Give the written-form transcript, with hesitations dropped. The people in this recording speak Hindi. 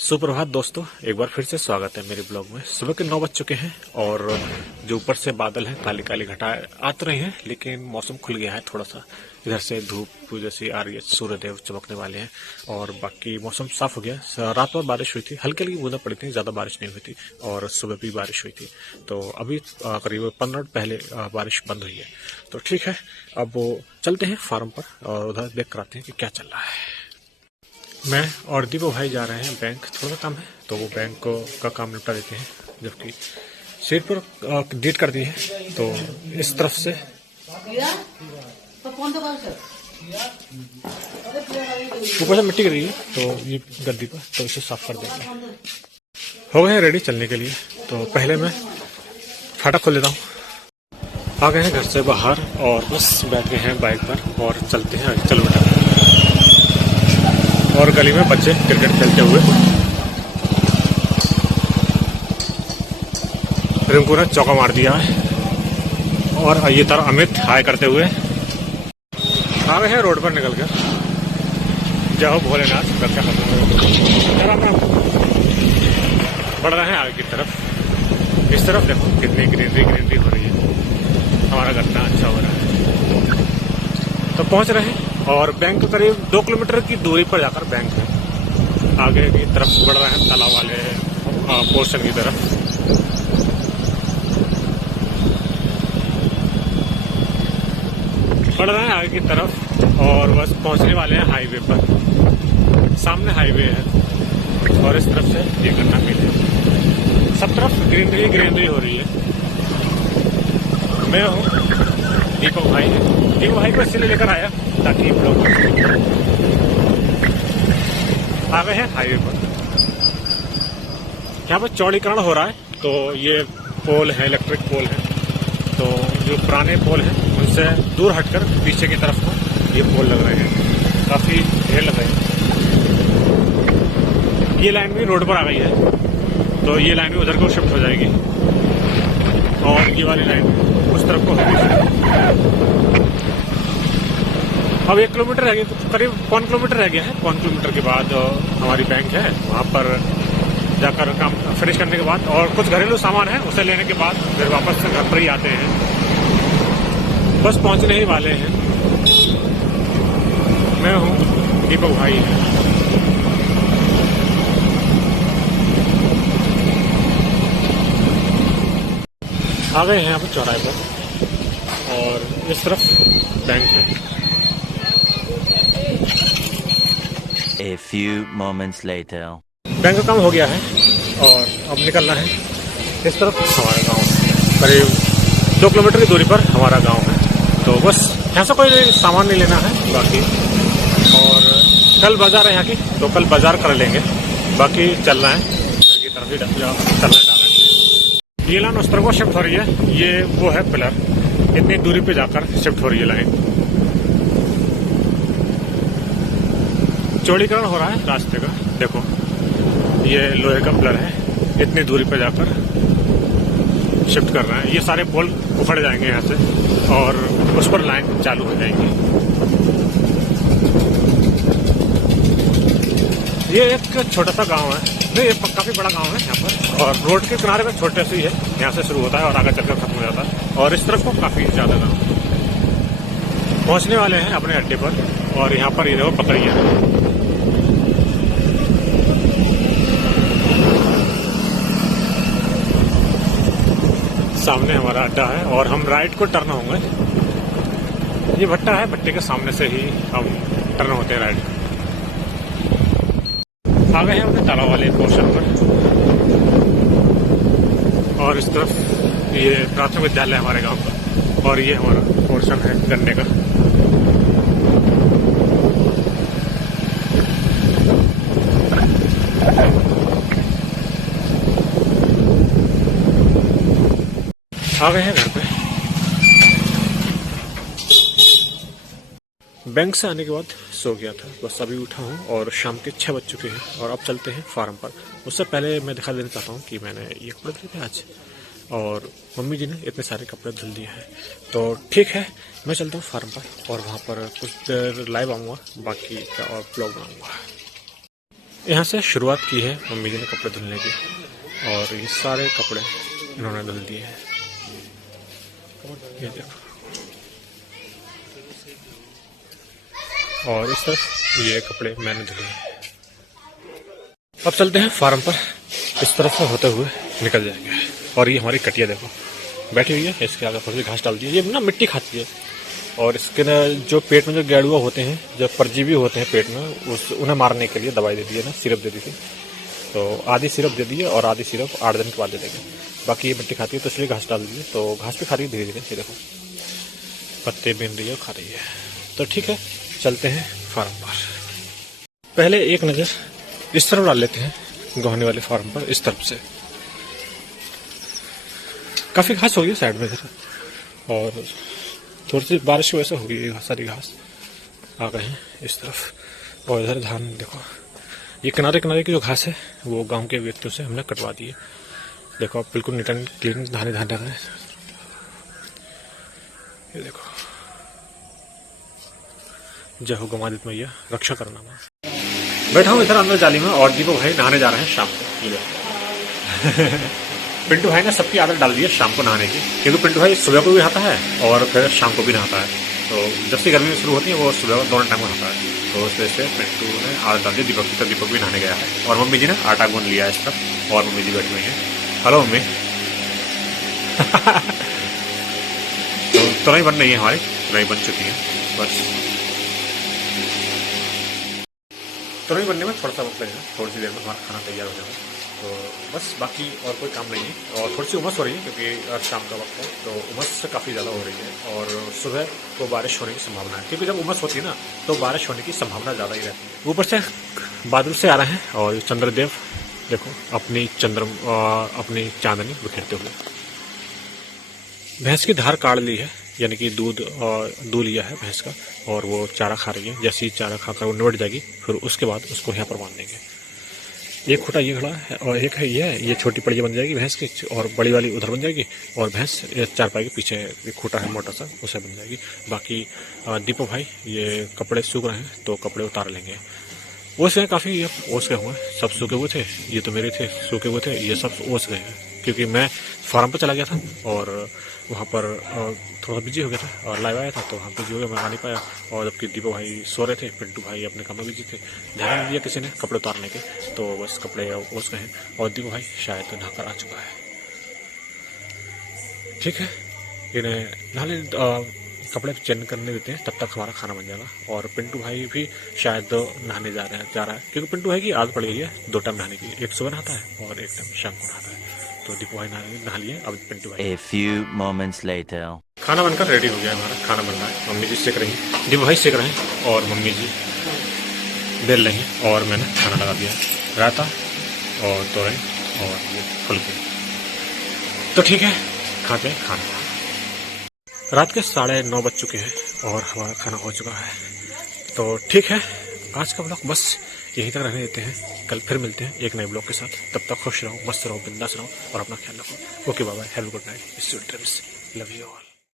सुप्रभात दोस्तों, एक बार फिर से स्वागत है मेरे ब्लॉग में। सुबह के 9 बज चुके हैं और जो ऊपर से बादल हैं, काली काली घटाएं आ तो रही हैं, लेकिन मौसम खुल गया है थोड़ा सा। इधर से धूप जैसी आ रही है, सूर्यदेव चमकने वाले हैं और बाकी मौसम साफ हो गया। रात भर बारिश हुई थी, हल्की हल्की बूंदा पड़ी थी, ज्यादा बारिश नहीं हुई थी और सुबह भी बारिश हुई थी। तो अभी करीब 15 मिनट पहले बारिश बंद हुई है। तो ठीक है, अब वो चलते हैं फार्म पर और उधर देख कर आते हैं कि क्या चल रहा है। मैं और दीपो भाई जा रहे हैं बैंक, थोड़ा सा काम है तो वो बैंक का काम निपटा देते हैं। जबकि सीट पर डेट कर दी है तो इस तरफ से ऊपर से मिट्टी गिरी है तो ये गद्दी पर, तो इसे साफ कर देंगे। हो गए हैं रेडी चलने के लिए। तो पहले मैं फाटक खोल लेता हूँ। आ गए हैं घर से बाहर और बस बैठ गए हैं बाइक पर और चलते हैं। चलो बेटा। और गली में बच्चे क्रिकेट खेलते हुए, रिंकू ने चौका मार दिया है और ये तरह अमित हाय करते हुए आ गए हैं रोड पर निकल कर। जय हो भोलेनाथ, रक्षा खत्म बढ़ रहे हैं आगे की तरफ। इस तरफ देखो कितनी ग्रीनरी हो रही है, हमारा गन्ना अच्छा हो रहा है। तो पहुंच रहे हैं और बैंक करीब 2 किलोमीटर की दूरी पर जाकर बैंक है। आगे की तरफ बढ़ रहे हैं तालाब वाले पोर्शन की तरफ। बढ़ रहे हैं आगे की तरफ और बस पहुंचने वाले हैं हाईवे पर। सामने हाईवे है और इस तरफ से ये गन्ना मिल है। सब तरफ ग्रीनरी हो रही है। मैं हूँ दीपक भाई है। दीपक भाई को इसलिए लेकर आया ताकि लोग आ गए हैं हाईवे पर। यहाँ पर चौड़ीकरण हो रहा है तो ये पोल है, इलेक्ट्रिक पोल है। तो जो पुराने पोल हैं उनसे दूर हटकर पीछे की तरफ को ये पोल लग रहे हैं, काफी ढेर लग रहे हैं। ये लाइन भी रोड पर आ गई है तो ये लाइन भी उधर को शिफ्ट हो जाएगी और ये वाली लाइन उस तरफ को होगी। अब 1 किलोमीटर रह गया, तो करीब 1 किलोमीटर रह गया है। 1 किलोमीटर के बाद हमारी बैंक है, वहाँ पर जाकर काम फिनिश करने के बाद और कुछ घरेलू सामान है उसे लेने के बाद फिर वापस से घर पर ही आते हैं। बस पहुँचने ही वाले हैं। मैं हूँ दीपक भाई है। आ गए हैं यहाँ पर चौराहे पर और इस तरफ बैंक है। A few moments later. Bank का काम हो गया है और अब निकलना है। इस तरफ हमारा गांव है, करीब 2 किलोमीटर की दूरी पर हमारा गांव है। तो बस यहाँ से कोई सामान नहीं लेना है बाकी। और कल बाजार है यहाँ की, तो कल बाजार कर लेंगे। बाकी चलना है घर की तरफ ही चलना है। ये लाइन उस तरफ को शिफ्ट हो रही है, ये वो है पिलर, इतनी दूरी पे जाकर शिफ्ट हो रही है लाइन। चौड़ीकरण हो रहा है रास्ते का, देखो ये लोहे का पिलर है, इतनी दूरी पे जाकर शिफ्ट कर रहे हैं। ये सारे पोल उखड़ जाएंगे यहाँ से और उस पर लाइन चालू हो जाएगी। ये एक छोटा सा गांव है, नहीं ये काफी बड़ा गांव है यहाँ पर। और रोड के किनारे में छोटे से ही है, यहाँ से शुरू होता है और आगे चलकर खत्म हो जाता है। और इस तरफ को काफी ज्यादा गांव। पहुंचने वाले हैं अपने अड्डे पर और यहाँ पर ये देखो पकड़िया। सामने हमारा अड्डा है और हम राइट को टर्न होंगे। ये भट्टा है, भट्टे के सामने से ही हम टर्न होते हैं राइट। आ गए हैं अपने तालाब वाले पोर्शन पर और इस तरफ ये प्राथमिक विद्यालय है हमारे गांव का और ये हमारा पोर्शन है गन्ने का। आ गए हैं घर पे। बैंक से आने के बाद सो गया था, बस अभी उठा हूँ और शाम के 6 बज चुके हैं और अब चलते हैं फार्म पर। उससे पहले मैं दिखा देना चाहता हूँ कि मैंने ये कपड़े धुले थे आज और मम्मी जी ने इतने सारे कपड़े धुल दिए हैं। तो ठीक है, मैं चलता हूँ फार्म पर और वहाँ पर कुछ देर लाइव आऊँगा, बाकी का और ब्लॉग बनाऊँगा। यहाँ से शुरुआत की है मम्मी जी ने कपड़े धुलने की, और ये सारे कपड़े इन्होंने धुल दिए हैं। ये देखो, और इस तरफ ये कपड़े मैंने धुले हैं। अब चलते हैं फार्म पर, इस तरफ से होते हुए निकल जाएंगे। और ये हमारी कटिया देखो बैठी हुई है, इसके आगे थोड़ी घास डाल दी है, ये ना मिट्टी खाती है। और इसके ना जो पेट में जो गेड़ुआ होते हैं, जो परजीवी होते हैं पेट में, उन्हें मारने के लिए दवाई दे दी है ना, सिरप दे दी थी। तो आधी सिरप दे दी है और आधी सिरप 8 दिन के बाद दे देंगे। बाकी ये मिट्टी खाती है तो इसलिए घास डाल दी है, तो घास भी खा रही है धीरे धीरे। ये देखो पत्ते बीन रही है और खा रही है। तो ठीक है, चलते हैं फार्म पर। पहले एक नज़र इस तरफ डाल लेते हैं, गोहनी वाले फार्म पर। इस तरफ से काफ़ी घास हो गई साइड में इधर, और थोड़ी सी बारिश की वजह से हो गई सारी घास आ गए हैं इस तरफ। और इधर धान देखो, ये किनारे किनारे की जो घास है वो गांव के व्यक्तियों से हमने कटवा दी है। देखो अब बिल्कुल नीट एंड क्लीन धान धान रहा है। ये देखो, जय हो गमादित मैया, रक्षा करना मां। बैठा हूँ इधर अंदर जाली में, और दीपक भाई नहाने जा रहे हैं शाम को। पिंटू भाई ने सबकी आदत डाल दी है शाम को नहाने की, क्योंकि पिंटू भाई सुबह को भी नहाता है और फिर शाम को भी नहाता है। तो जब से गर्मी शुरू होती है वो सुबह दोनों टाइम में नहाता है। तो उस वजह से पिंटू ने आदत डाल दी दीपक की, तो दीपक भी नहाने गया है। और मम्मी जी ने आटा गूंद लिया है इस तरफ, और मम्मी जी बैठी हुई है। Hello mummy. तो तुरई बन रही है हमारी, तुरई बन चुकी है। बस तुरई बनने में थोड़ा सा वक्त लगेगा, थोड़ी सी देर में हमारा खाना तैयार हो जाएगा। तो बस बाकी और कोई काम नहीं है। और थोड़ी सी उमस हो रही है क्योंकि आज शाम का वक्त है, तो उमस काफ़ी ज़्यादा हो रही है। और सुबह को बारिश होने की संभावना है, क्योंकि जब उमस होती है ना तो बारिश होने की संभावना ज़्यादा ही रहती है। ऊपर से बादल से आ रहे हैं, और चंद्रदेव देखो अपनी चांदनी बिखेरते हुए। भैंस की धार काट ली है, यानी कि दूध लिया है भैंस का, और वो चारा खा रही है। जैसे ही चारा खाकर वो निबट जाएगी, फिर उसके बाद उसको यहाँ पर बांध देंगे। एक खूटा ये खड़ा है और एक है ये छोटी पड़िया बन जाएगी भैंस की, और बड़ी वाली उधर बन जाएगी। और भैंस चारपाई के पीछे एक खूटा है मोटा सा, उसे बन जाएगी। बाकी दीपक भाई ये कपड़े सूख रहे हैं तो कपड़े उतार लेंगे। ओस गए काफ़ी, ये ओस गए हुए हैं, सब सूखे हुए थे। ये तो मेरे थे सूखे हुए थे, ये सब ओस गए हैं, क्योंकि मैं फार्म पर चला गया था और वहाँ पर थोड़ा बिजी हो गया था, और लाइव आया था तो वहाँ बिजी हो गया, मैं आ नहीं पाया। और जबकि दीपक भाई सो रहे थे, पिंटू भाई अपने काम में बिजी थे, ध्यान नहीं दिया किसी ने कपड़े उतारने के, तो बस कपड़े ओस गए हैं। और दीपक भाई शायद नहाकर आ चुका है। ठीक है, इन्हें नहा कपड़े चेंज करने देते हैं, तब तक हमारा खाना बन जाएगा। और पिंटू भाई भी शायद नहाने जा रहा है, क्योंकि पिंटू भाई की आदत पड़ गई है 2 टाइम नहाने की, एक सुबह नहाता है और एक टाइम शाम को नहाता है। तो दीपू भाई नहा लिए, अब पिंटू भाई। A few moments later. खाना बनकर रेडी हो गया हमारा, खाना बन रहा है, मम्मी जी सेक रही हैं, दीपू भाई सेक रहे हैं, और मम्मी जी बेल रही हैं। और मैंने खाना लगा दिया, रायता और तोरई और ये फुलके। तो ठीक है, खाते हैं खाना। रात के 9:30 बज चुके हैं और हमारा खाना हो चुका है। तो ठीक है, आज का ब्लॉग बस यहीं तक रहने देते हैं। कल फिर मिलते हैं एक नए ब्लॉग के साथ। तब तक खुश रहो, मस्त रहो, बिंदास रहो और अपना ख्याल रखो। Okay, bye bye, have a good night, sweet dreams, love you all.